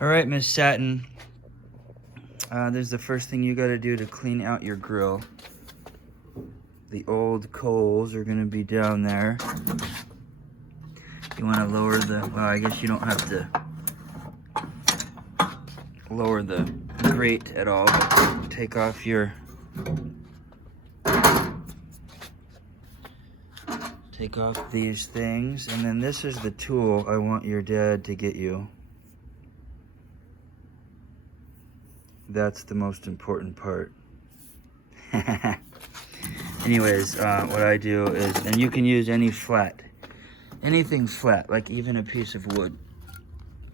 All right, Miss Satein. There's the first thing you got to do to clean out your grill. The old coals are going to be down there. You want to lower the, well, I guess you don't have to lower the grate at all. Take off these things, and then this is the tool I want your dad to get you. That's the most important part. Anyways, what I do is, and you can use anything flat, like even a piece of wood.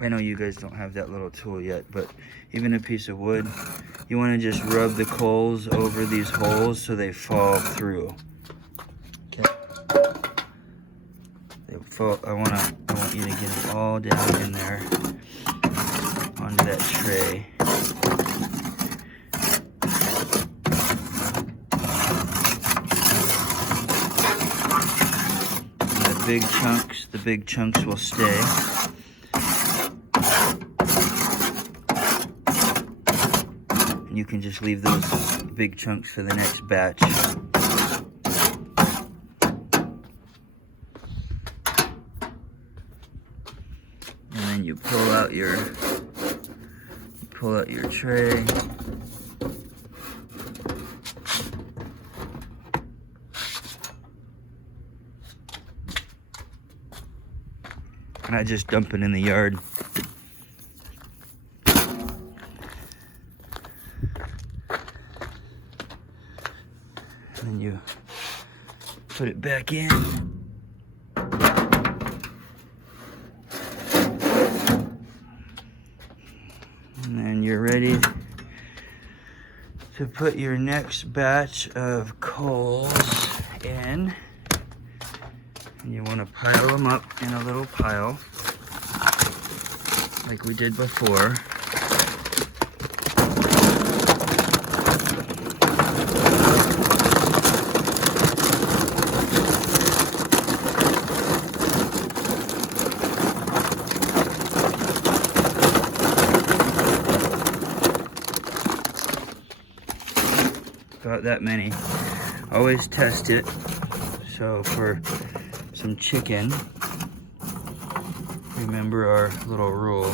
I know you guys don't have that little tool yet, but even a piece of wood, you want to just rub the coals over these holes so they fall through. Okay. I want you to get them all down in there onto that tray. The big chunks will stay. And you can just leave those big chunks for the next batch. And then you pull out your tray. And I just dump it in the yard. And then you put it back in. And then you're ready to put your next batch of coals in. And you want to pile them up in a little pile, like we did before. About that many. Always test it. So for some chicken, remember our little rule.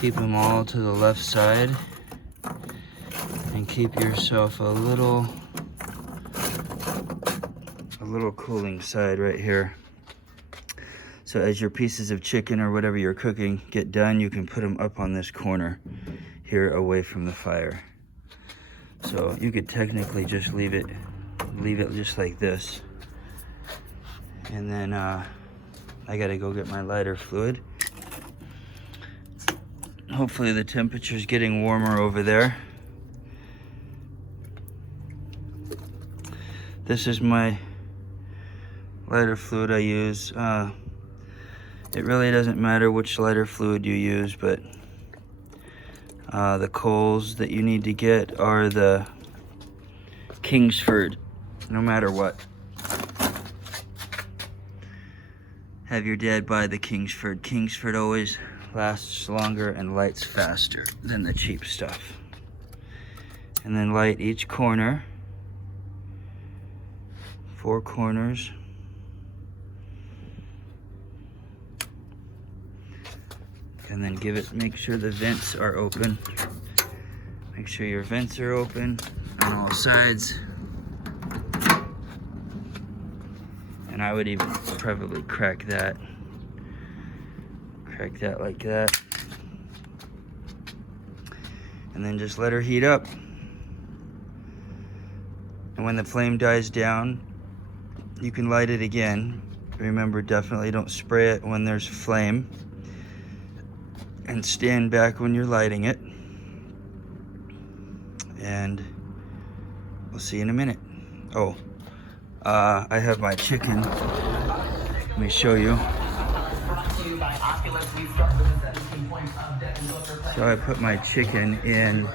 Keep them all to the left side and keep yourself a little cooling side right here. So as your pieces of chicken or whatever you're cooking get done, you can put them up on this corner here away from the fire. So you could technically just leave it just like this. And then I gotta go get my lighter fluid. Hopefully the temperature's getting warmer over there. This is my lighter fluid I use. It really doesn't matter which lighter fluid you use, but the coals that you need to get are the Kingsford, no matter what. Have your dad buy the Kingsford. Kingsford always lasts longer and lights faster than the cheap stuff. And then light each corner, 4 corners. And then make sure the vents are open. Make sure your vents are open on all sides. And I would even probably crack that like that. And then just let her heat up. And when the flame dies down, you can light it again. Remember, definitely don't spray it when there's flame. And stand back when you're lighting it. And we'll see you in a minute. Oh, I have my chicken. Let me show you. So I put my chicken in.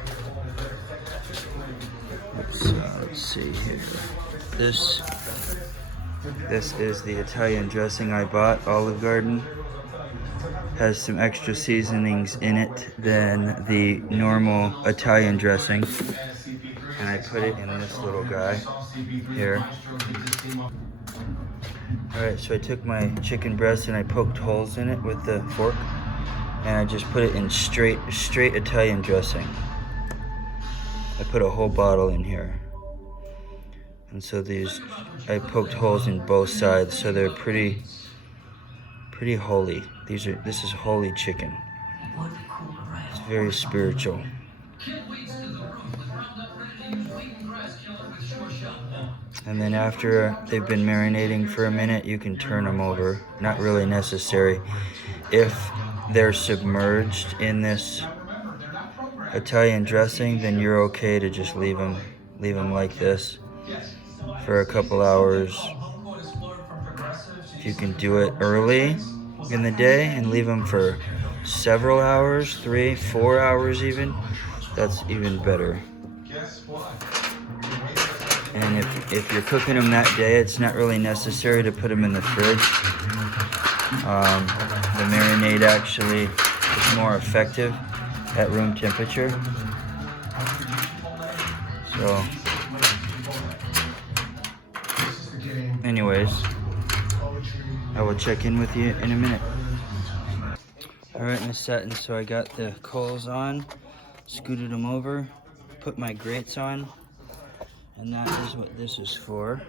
Oops, let's see here. This is the Italian dressing I bought, Olive Garden. has some extra seasonings in it than the normal Italian dressing. And I put it in this little guy here. Alright, so I took my chicken breast and I poked holes in it with the fork. And I just put it in straight Italian dressing. I put a whole bottle in here. And so I poked holes in both sides, so they're pretty holy. This is holy chicken. It's very spiritual. And then after they've been marinating for a minute, you can turn them over. Not really necessary. If they're submerged in this Italian dressing, then you're okay to just leave them like this for a couple hours. If you can do it early in the day and leave them for several hours, 3, 4 hours even, that's even better. And if you're cooking them that day, it's not really necessary to put them in the fridge. The marinade actually is more effective at room temperature. So, anyways, I will check in with you in a minute. Alright, Miss Satein, so I got the coals on, scooted them over, put my grates on, and that is what this is for.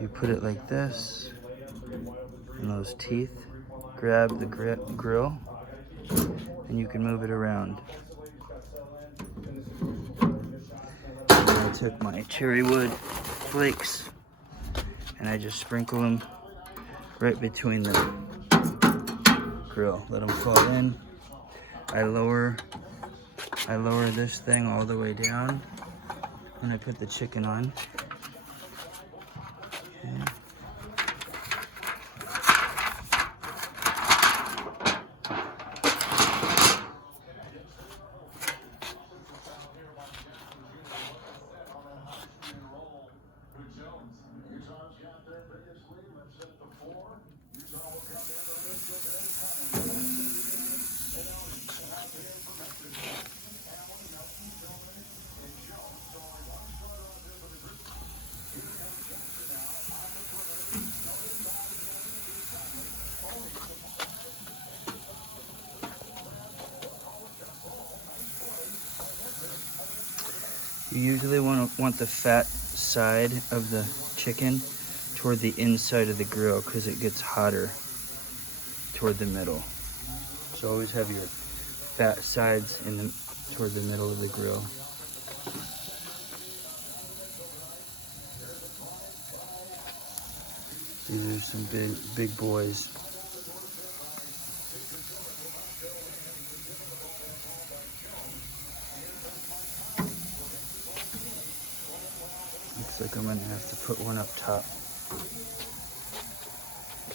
You put it like this, and those teeth grab the grill, and you can move it around. And I took my cherry wood flakes, and I just sprinkle them right between the grill. Let them fall in. I lower this thing all the way down, and I put the chicken on. Okay. You usually want the fat side of the chicken toward the inside of the grill because it gets hotter toward the middle. So always have your fat sides toward the middle of the grill. These are some big boys. Looks like I'm gonna have to put one up top.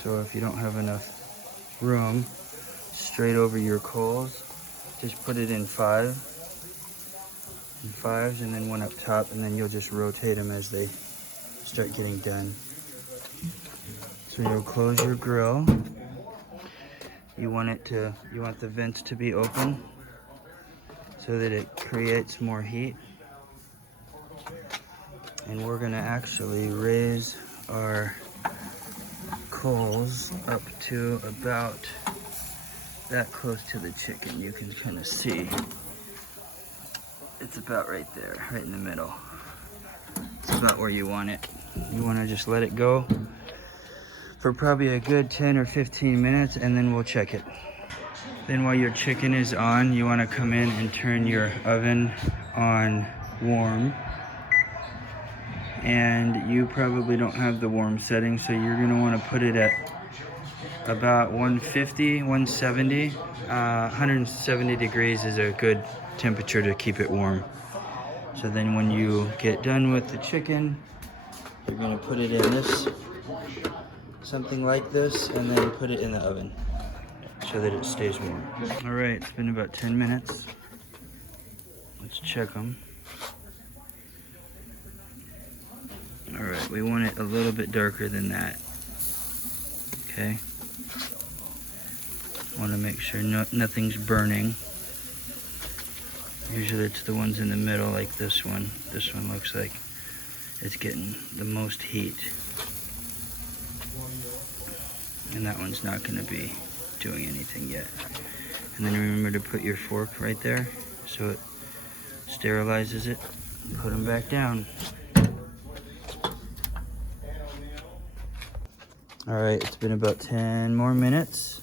So if you don't have enough room straight over your coals, just put it in fives, and then one up top, and then you'll just rotate them as they start getting done. So you'll close your grill. You want the vents to be open so that it creates more heat. And we're gonna actually raise our coals up to about that close to the chicken. You can kind of see it's about right there, right in the middle. It's about where you want it. You want to just let it go for probably a good 10 or 15 minutes, and then we'll check it. Then while your chicken is on, you want to come in and turn your oven on warm. And you probably don't have the warm setting, so you're going to want to put it at about 150, 170. 170 degrees is a good temperature to keep it warm. So then when you get done with the chicken, you're going to put it in something like this, and then put it in the oven so that it stays warm. All right, it's been about 10 minutes. Let's check them. All right, we want it a little bit darker than that. Okay. want to make sure nothing's burning. Usually it's the ones in the middle, like this one. This one looks like it's getting the most heat. And that one's not going to be doing anything yet. And then remember to put your fork right there so it sterilizes it. Put them back down. All right, it's been about 10 more minutes.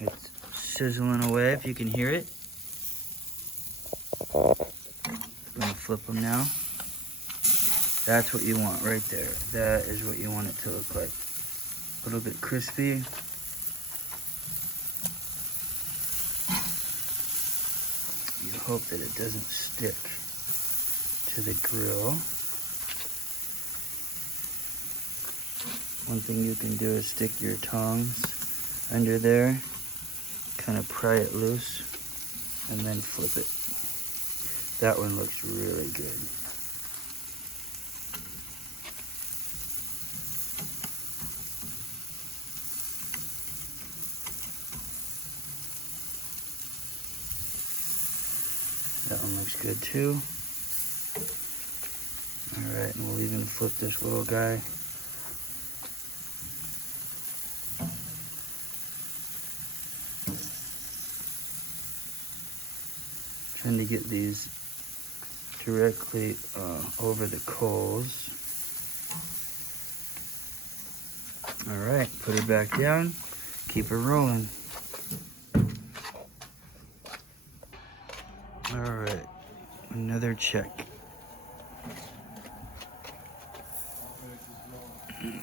It's sizzling away, if you can hear it. I'm gonna flip them now. That's what you want right there. That is what you want it to look like. A little bit crispy. You hope that it doesn't stick to the grill. One thing you can do is stick your tongs under there, kind of pry it loose, and then flip it. That one looks really good. That one looks good too. All right, and we'll even flip this little guy. Trying to get these directly over the coals. All right, put it back down, keep it rolling. All right, another check.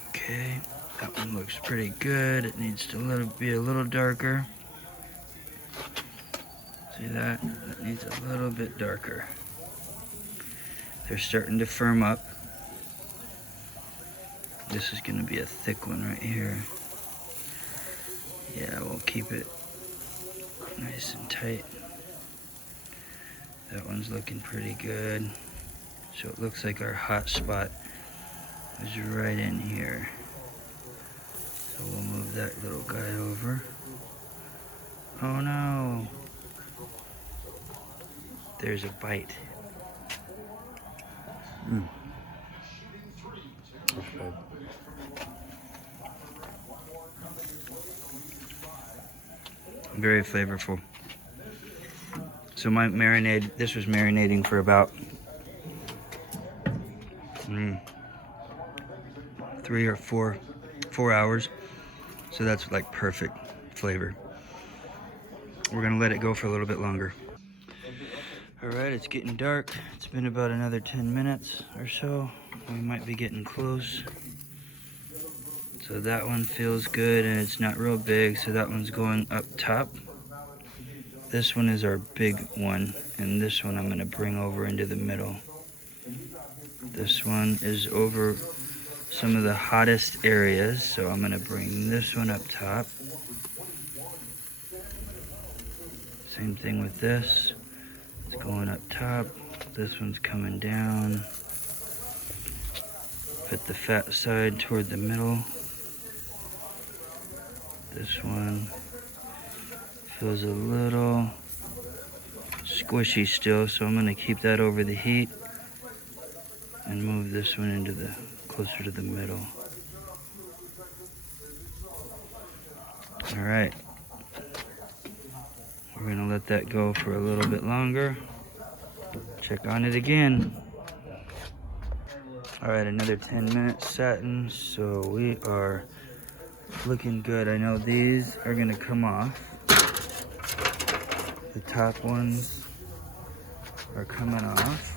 Okay, that one looks pretty good. It needs to be a little darker. See that? It needs a little bit darker. They're starting to firm up. This is gonna be a thick one right here. Yeah, we'll keep it nice and tight. That one's looking pretty good. So it looks like our hot spot is right in here. So we'll move that little guy over. Oh no! There's a bite. Okay. Very flavorful. So my marinade, this was marinating for about 3 or 4 hours. So that's like perfect flavor. We're gonna let it go for a little bit longer. All right, it's getting dark. It's been about another 10 minutes or so. We might be getting close. So that one feels good and it's not real big, so that one's going up top. This one is our big one, and this one I'm gonna bring over into the middle. This one is over some of the hottest areas, so I'm gonna bring this one up top. Same thing with this. It's going up top. This one's coming down. Put the fat side toward the middle. This one feels a little squishy still, so I'm gonna keep that over the heat and move this one into the closer to the middle. All right, we're gonna let that go for a little bit longer. Check on it again. All right, another 10 minutes Satein, so we are looking good. I know these are gonna come off. The top ones are coming off,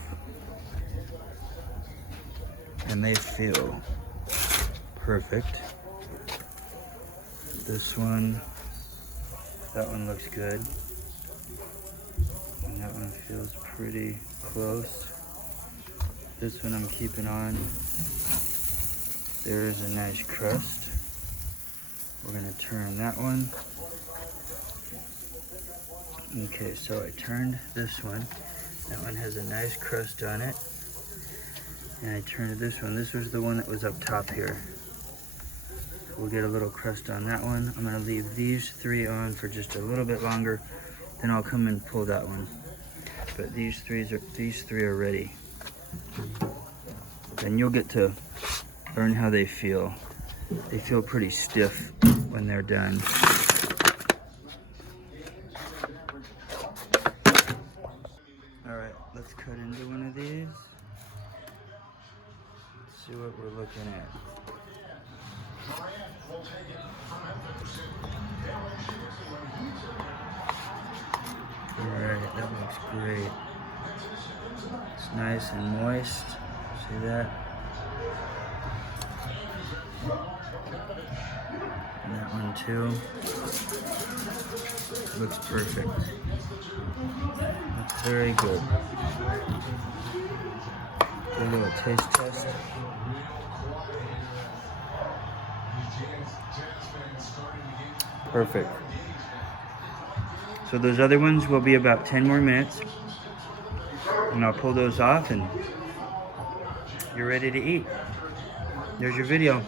and they feel perfect. This one, that one looks good, and that one feels pretty close. This one I'm keeping on. There is a nice crust. We're gonna turn that one. Okay, so I turned this one. That one has a nice crust on it. And I turned this one. This was the one that was up top here. We'll get a little crust on that one. I'm gonna leave these 3 on for just a little bit longer. Then I'll come and pull that one. But these three are ready. And you'll get to learn how they feel. They feel pretty stiff when they're done. All right, let's cut into one of these. Let's see what we're looking at. Alright, that looks great. It's nice and moist. See that? And that one too. Looks perfect. Looks very good. Do a little taste test. Perfect. So those other ones will be about 10 more minutes. And I'll pull those off and you're ready to eat. There's your video.